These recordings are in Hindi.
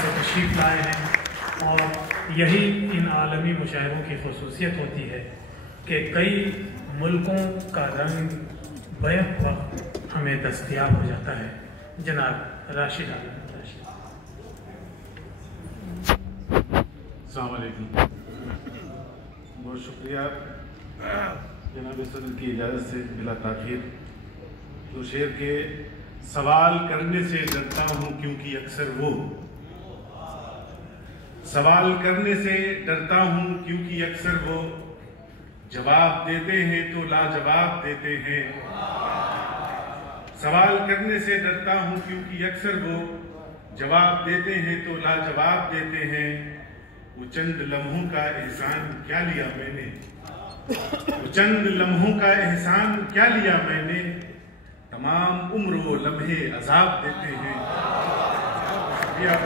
तशरीफ़ लाए हैं और यही इन आलमी मुशायरों की खसूसियत होती है कि कई मुल्कों का रंग बैक वक्त हमें दस्तयाब हो जाता है। जनाब राशिद आलम। अस्सलाम वालेकुम। बहुत शुक्रिया जनाब सदर की इजाज़त से बिला ताख़ीर। तो शेर के सवाल करने से डरता हूँ क्योंकि अक्सर वो सवाल करने से डरता हूँ क्योंकि अक्सर वो जवाब देते हैं तो लाजवाब देते हैं। सवाल करने से डरता हूँ क्योंकि अक्सर वो जवाब देते हैं तो लाजवाब देते हैं। वो चंद लम्हों का एहसान क्या लिया मैंने, वो चंद लम्हों का एहसान क्या लिया मैंने, तमाम उम्र वो लम्हे अजाब देते हैं। शुक्रिया,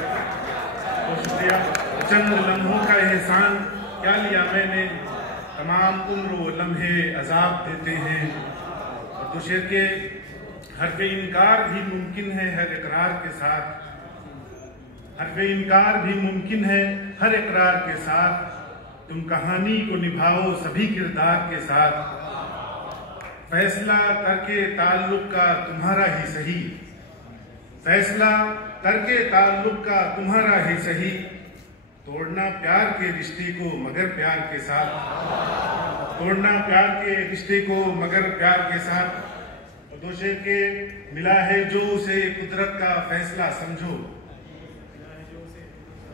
बहुत शुक्रिया। चंद लम्हों का एहसान क्या लिया मैंने, तमाम उम्र वो लम्हे अजाब देते हैं। और तो शेर के हर्फ इनकार भी मुमकिन है हर इकरार के साथ, हर्फ इनकार भी मुमकिन है हर इकरार के साथ। तुम कहानी को निभाओ सभी किरदार के साथ। फैसला करके ताल्लुक का तुम्हारा ही सही, फैसला करके ताल्लुक का तुम्हारा ही सही। तोड़ना प्यार के रिश्ते को मगर प्यार के साथ, तोड़ना प्यार के रिश्ते को मगर प्यार के साथ। और दो शेर के मिला है जो उसे कुदरत का फैसला समझो,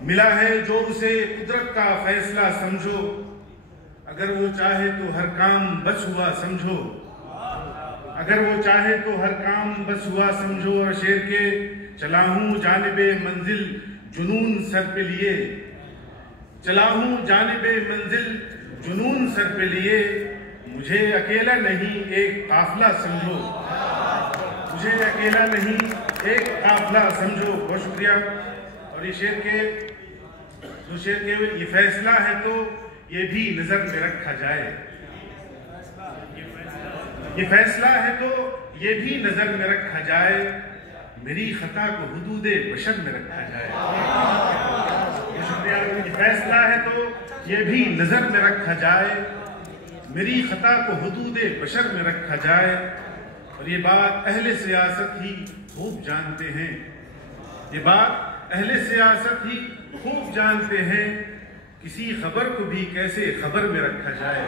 मिला है जो उसे कुदरत का फैसला समझो। अगर वो चाहे तो हर काम बस हुआ समझो, अगर वो चाहे तो हर काम बस हुआ समझो। और शेर के चला हूँ जानिबे मंजिल जुनून सर पे लिए, चला हूँ जानिबे मंजिल जुनून सर पे लिए। मुझे अकेला नहीं एक काफिला समझो, मुझे अकेला नहीं एक काफिला समझो। बहुत शुक्रिया। और ये शेर के तो शेर के ये फैसला है तो ये भी नजर में रखा जाए, ये फैसला है तो ये भी नजर में रखा जाए। मेरी खता को हुदूदे बशर में रखा जाए। ये फैसला है तो ये भी नजर में रखा जाए। मेरी खता को हुदूदे बशर में रखा जाए। और ये बात अहले सियासत ही खूब जानते हैं, ये बात अहले सियासत ही खूब जानते हैं। किसी खबर को भी कैसे खबर में रखा जाए,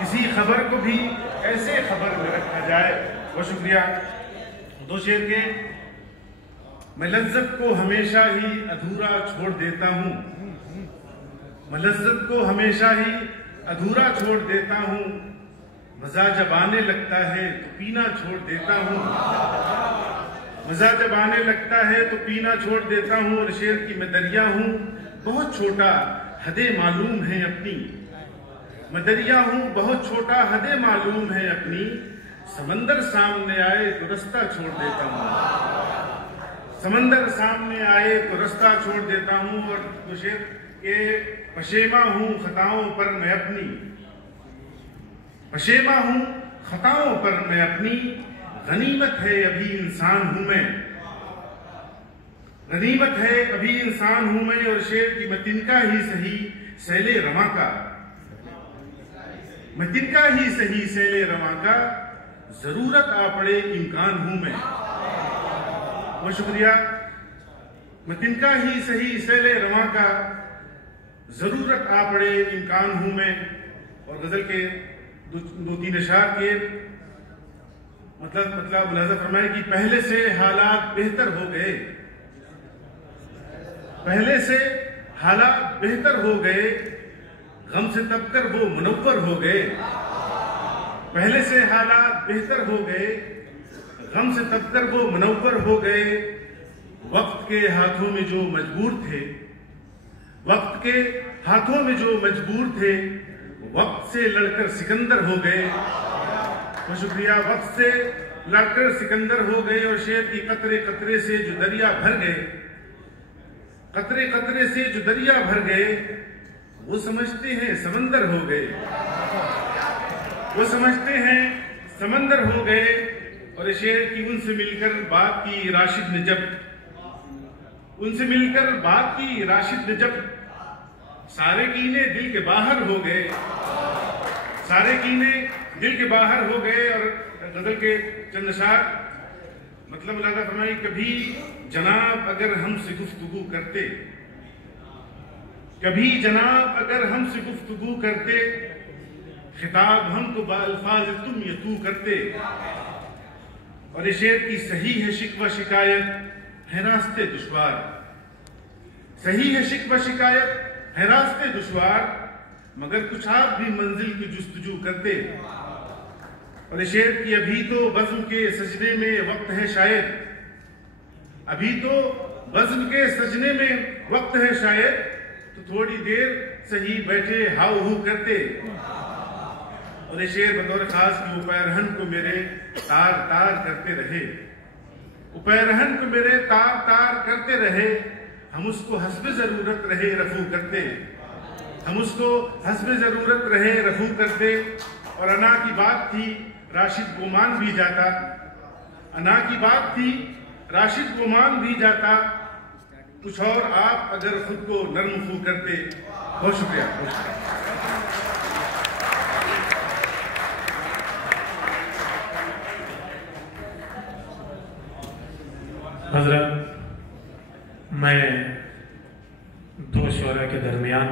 किसी खबर को भी कैसे खबर में रखा जाए। बहुत शुक्रिया। दो शेर के मैं लज्जत को हमेशा ही अधूरा छोड़ देता हूँ, मैं लज्जत को हमेशा ही अधूरा छोड़ देता हूँ। मजा जब आने लगता है तो पीना छोड़ देता हूँ, मजा जब आने लगता है तो पीना छोड़ देता हूँ। और शेर की मैं दरिया हूँ बहुत छोटा हदें मालूम है अपनी, मैं दरिया हूँ बहुत छोटा हदें मालूम है अपनी। समंदर सामने आए तो रास्ता छोड़ देता हूँ, समंदर सामने आए तो रास्ता छोड़ देता हूँ। और शेर के पशेमा हूँ खताओं पर मैं अपनी, पशेमा हूँ खताओं पर मैं अपनी। गनीमत है अभी इंसान हूं मैं, गनीमत है अभी इंसान हूं मैं। और शेर की मैं तिनका ही सही सैले रवा का, मैं तिनका ही सही सैले रवा का। जरूरत आ पड़े इम्कान हूं मैं। बहुत शुक्रिया। मैं तिनका ही सही सैले रवा का, जरूरत आ पड़े इम्कान हूं मैं। और गजल के दो तीन अशार के मतलब मुलाज़ा फरमाए कि पहले से हालात बेहतर हो गए, पहले से हालात बेहतर हो गए। गम से तबकर वो मुनव्वर हो गए, पहले से हालात बेहतर हो गए। गम से तबकर वो मुनव्वर हो गए। वक्त के हाथों में जो मजबूर थे, वक्त के हाथों में जो मजबूर थे, वक्त से लड़कर सिकंदर हो गए। बहुत शुक्रिया। वक्त से लड़कर सिकंदर हो गए। और शेर की कतरे कतरे से जो दरिया भर गए, कतरे कतरे से जो दरिया भर गए, वो समझते हैं समंदर हो गए, वो समझते हैं समंदर हो गए। और शेर की उनसे मिलकर बात की राशिद ने जब, उनसे मिलकर बात की राशिद ने जब, सारे कीने दिल के बाहर हो गए, सारे कीने दिल के बाहर हो गए। और गजल के चंद अशार मतलब लादा फरमाई, कभी जनाब अगर हमसे गुफ्तगू करते, कभी जनाब अगर हमसे गुफ्तगू करते, खिताब हमको बाल्फाज तुम ये तू करते। और ये शेर की सही है शिकवा शिकायत है रास्ते दुश्वार, सही है शिकवा शिकायत है रास्ते दुश्वार, मगर कुछ आप भी मंजिल की जुस्तजू करते। और ये शेर की अभी तो बज़्म के सजने में वक्त है शायद, अभी तो बज़्म के सजने में वक्त है शायद, तो थोड़ी देर सही बैठे हाउ हू करते। और ये शेर बतौर खास कि पैरहन को मेरे तार तार करते रहे, पैरहन को मेरे तार तार करते रहे, हम उसको हस्बे जरूरत रहे रफू करते, हम उसको हस्बे जरूरत रहे रफू करते। और अना की बात थी राशिद को मान भी जाता, अना की बात थी राशिद को मान भी जाता, कुछ और आप अगर खुद को नर्म फू करते। बहुत शुक्रिया, बहुत शुक्रिया। हज़रत, मैं दो शोरा के दरमियान